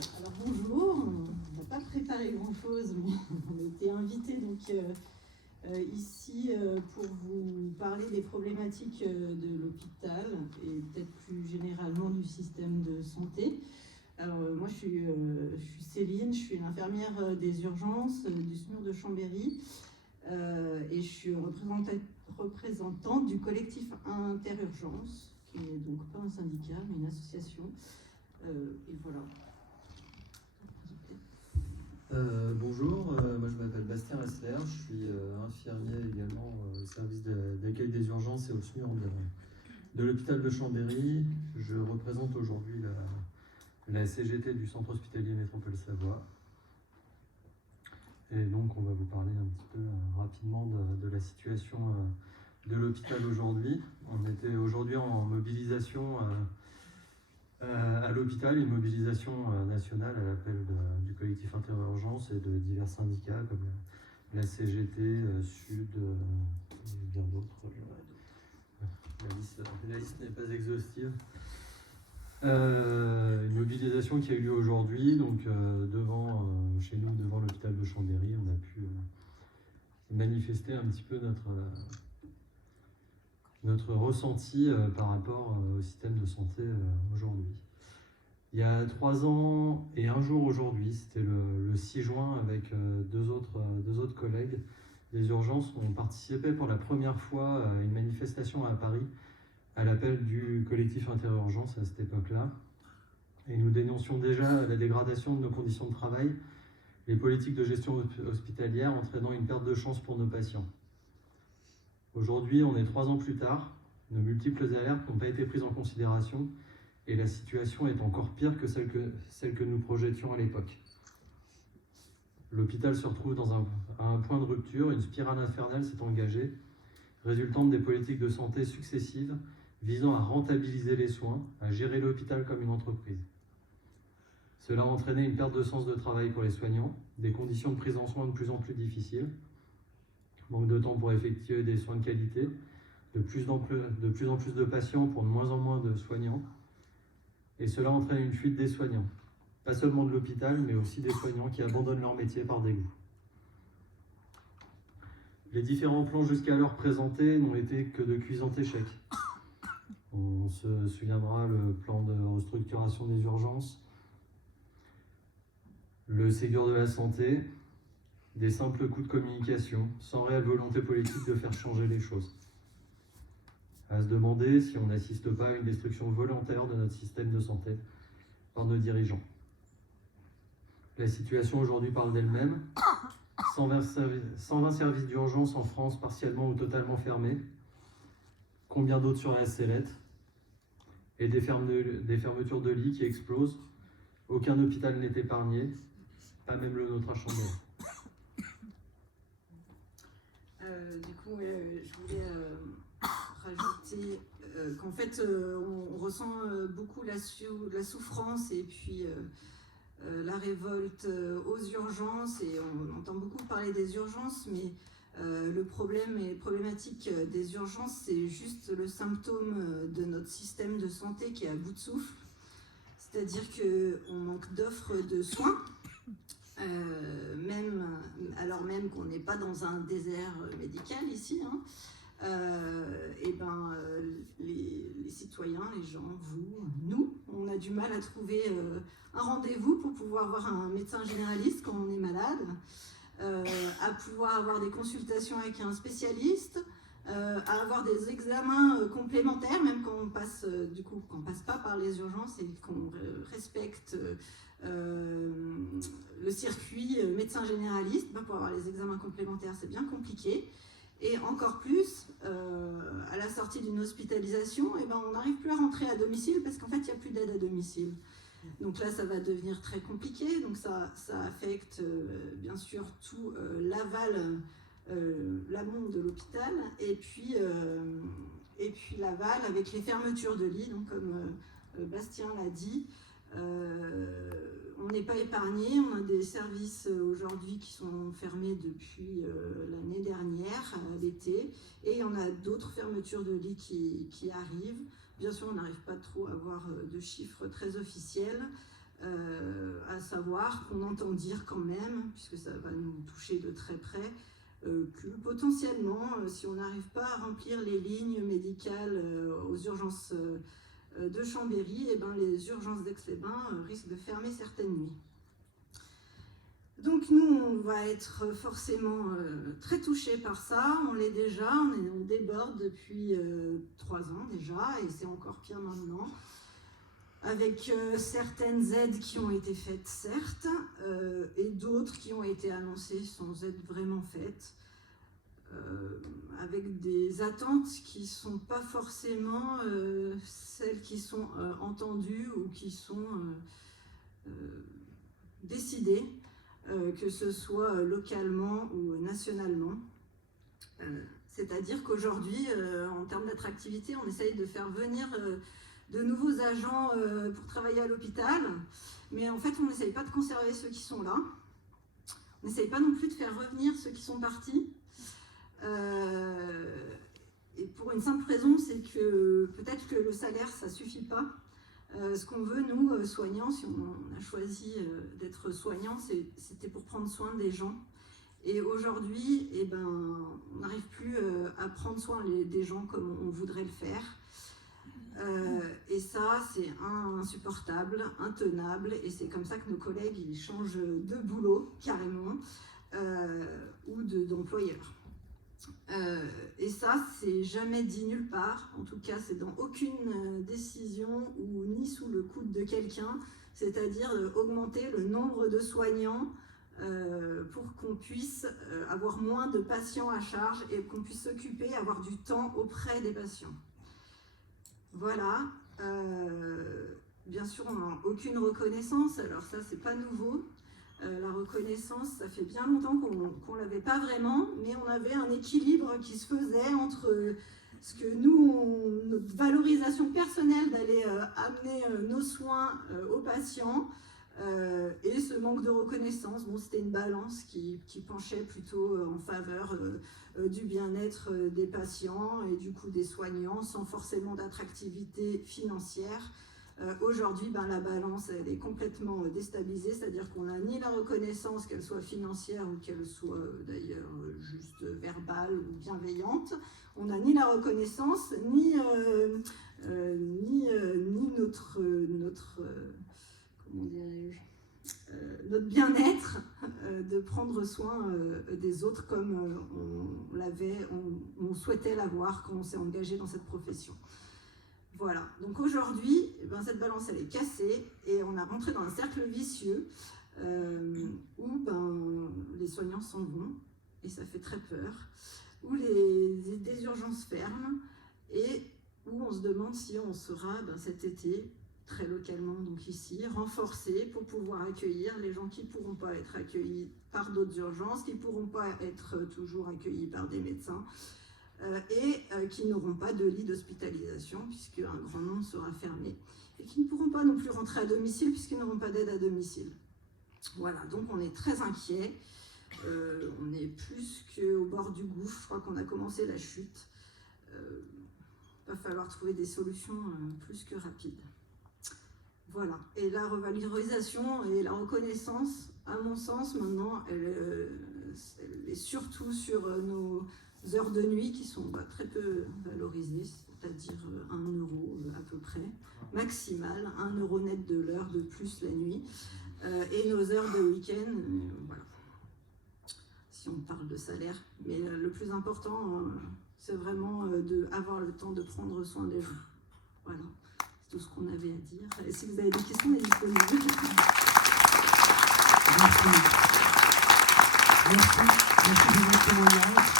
Alors bonjour, on n'a pas préparé grand-chose, mais on a été invités donc, ici pour vous parler des problématiques de l'hôpital et peut-être plus généralement du système de santé. Alors moi je suis Céline, je suis l'infirmière des urgences du SMUR de Chambéry et je suis représentante du collectif Interurgence, qui n'est donc pas un syndicat mais une association. Et voilà. Bonjour, moi je m'appelle Bastien Ressler, je suis infirmier également au service d'accueil des urgences et au SMUR de l'hôpital de Chambéry. Je représente aujourd'hui la CGT du Centre hospitalier Métropole Savoie. Et donc on va vous parler un petit peu rapidement de la situation de l'hôpital aujourd'hui. On était aujourd'hui en mobilisation à l'hôpital, une mobilisation nationale à l'appel du collectif Interurgence et de divers syndicats comme la CGT, Sud et bien d'autres. La liste n'est pas exhaustive. Une mobilisation qui a eu lieu aujourd'hui, donc chez nous, devant l'hôpital de Chambéry, on a pu manifester un petit peu notre ressenti par rapport au système de santé aujourd'hui. Il y a 3 ans et un jour aujourd'hui, c'était le 6 juin, avec deux autres collègues des urgences, on participait pour la première fois à une manifestation à Paris à l'appel du collectif Interurgence à cette époque-là. Et nous dénoncions déjà la dégradation de nos conditions de travail, les politiques de gestion hospitalière entraînant une perte de chance pour nos patients. Aujourd'hui, on est 3 ans plus tard, nos multiples alertes n'ont pas été prises en considération et la situation est encore pire que celle que nous projetions à l'époque. L'hôpital se retrouve à un point de rupture, une spirale infernale s'est engagée, résultante des politiques de santé successives visant à rentabiliser les soins, à gérer l'hôpital comme une entreprise. Cela a entraîné une perte de sens de travail pour les soignants, des conditions de prise en soins de plus en plus difficiles, manque de temps pour effectuer des soins de qualité, de plus en plus de patients pour de moins en moins de soignants, et cela entraîne une fuite des soignants, pas seulement de l'hôpital, mais aussi des soignants qui abandonnent leur métier par dégoût. Les différents plans jusqu'alors présentés n'ont été que de cuisants échecs. On se souviendra le plan de restructuration des urgences, le Ségur de la santé, des simples coups de communication, sans réelle volonté politique de faire changer les choses. À se demander si on n'assiste pas à une destruction volontaire de notre système de santé par nos dirigeants. La situation aujourd'hui parle d'elle-même. 120 services d'urgence en France partiellement ou totalement fermés. Combien d'autres sur la sellette? Et des fermetures de lits qui explosent. Aucun hôpital n'est épargné, pas même le nôtre à Chambéry. Je voulais rajouter qu'en fait, on ressent beaucoup la souffrance et puis la révolte aux urgences, et on entend beaucoup parler des urgences, mais le problème et problématique des urgences, c'est juste le symptôme de notre système de santé qui est à bout de souffle. C'est-à-dire qu'on manque d'offres de soins, alors même qu'on n'est pas dans un désert médical ici, hein. Les citoyens, les gens, nous, on a du mal à trouver un rendez-vous pour pouvoir voir un médecin généraliste quand on est malade, à pouvoir avoir des consultations avec un spécialiste, à avoir des examens complémentaires, même quand on passe pas par les urgences et qu'on respecte le circuit médecin généraliste, pour avoir les examens complémentaires, c'est bien compliqué. Et encore plus, à la sortie d'une hospitalisation, on n'arrive plus à rentrer à domicile parce qu'en fait, il n'y a plus d'aide à domicile. Donc là, ça va devenir très compliqué. Donc ça affecte bien sûr tout l'amont de l'hôpital, et puis l'aval avec les fermetures de lits. Donc comme Bastien l'a dit, on n'est pas épargné. On a des services aujourd'hui qui sont fermés depuis l'année dernière, l'été, et on a d'autres fermetures de lits qui arrivent. Bien sûr, on n'arrive pas trop à avoir de chiffres très officiels, à savoir qu'on entend dire quand même, puisque ça va nous toucher de très près, que potentiellement, si on n'arrive pas à remplir les lignes médicales aux urgences de Chambéry, eh ben, les urgences d'Aix-les-Bains risquent de fermer certaines nuits. Donc nous, on va être forcément très touchés par ça, on l'est déjà, on déborde depuis 3 ans déjà, et c'est encore pire maintenant, avec certaines aides qui ont été faites, certes, et d'autres qui ont été annoncées sans être vraiment faites, avec des attentes qui ne sont pas forcément celles qui sont entendues ou qui sont décidées, que ce soit localement ou nationalement. C'est-à-dire qu'aujourd'hui, en termes d'attractivité, on essaye de faire venir de nouveaux agents pour travailler à l'hôpital, mais en fait, on n'essaye pas de conserver ceux qui sont là. On n'essaye pas non plus de faire revenir ceux qui sont partis. Et pour une simple raison, c'est que peut-être que le salaire, ça ne suffit pas. Ce qu'on veut, nous, soignants, si on a choisi d'être soignants, c'était pour prendre soin des gens. Et aujourd'hui, eh ben, on n'arrive plus à prendre soin des gens comme on voudrait le faire. Et ça, c'est insupportable, intenable, et c'est comme ça que nos collègues ils changent de boulot, carrément, ou d'employeur. Et ça, c'est jamais dit nulle part, en tout cas, c'est dans aucune décision ou ni sous le coude de quelqu'un, c'est-à-dire augmenter le nombre de soignants pour qu'on puisse avoir moins de patients à charge et qu'on puisse s'occuper, avoir du temps auprès des patients. Voilà, bien sûr, on n'a aucune reconnaissance, alors ça, c'est pas nouveau. La reconnaissance, ça fait bien longtemps qu'on ne l'avait pas vraiment, mais on avait un équilibre qui se faisait entre ce que nous, notre valorisation personnelle d'aller amener nos soins aux patients et ce manque de reconnaissance. Bon, c'était une balance qui penchait plutôt en faveur du bien-être des patients et du coup des soignants, sans forcément d'attractivité financière. Aujourd'hui, ben, la balance elle est complètement déstabilisée, c'est-à-dire qu'on n'a ni la reconnaissance, qu'elle soit financière ou qu'elle soit d'ailleurs juste verbale ou bienveillante. On n'a ni la reconnaissance, ni notre bien-être de prendre soin des autres comme on souhaitait l'avoir quand on s'est engagé dans cette profession. Voilà, donc aujourd'hui, ben, cette balance elle est cassée et on a rentré dans un cercle vicieux où ben, les soignants s'en vont et ça fait très peur, où des urgences ferment et où on se demande si on sera ben, cet été, très localement donc ici, renforcé pour pouvoir accueillir les gens qui ne pourront pas être accueillis par d'autres urgences, qui ne pourront pas être toujours accueillis par des médecins, et qui n'auront pas de lit d'hospitalisation puisque un grand nombre sera fermé et qui ne pourront pas non plus rentrer à domicile puisqu'ils n'auront pas d'aide à domicile. Voilà, donc on est très inquiets, on est plus qu'au bord du gouffre, je crois qu'on a commencé la chute. Il va falloir trouver des solutions plus que rapides. Voilà, et la revalorisation et la reconnaissance, à mon sens maintenant, elle est surtout sur nos heures de nuit qui sont très peu valorisées, c'est-à-dire 1 € à peu près, maximal, 1 € net de l'heure de plus la nuit, et nos heures de week-end, voilà, si on parle de salaire. Mais le plus important, c'est vraiment d'avoir le temps de prendre soin des gens. Voilà, c'est tout ce qu'on avait à dire. Et si vous avez des questions, on est disponible. Merci. Merci de votre témoignage.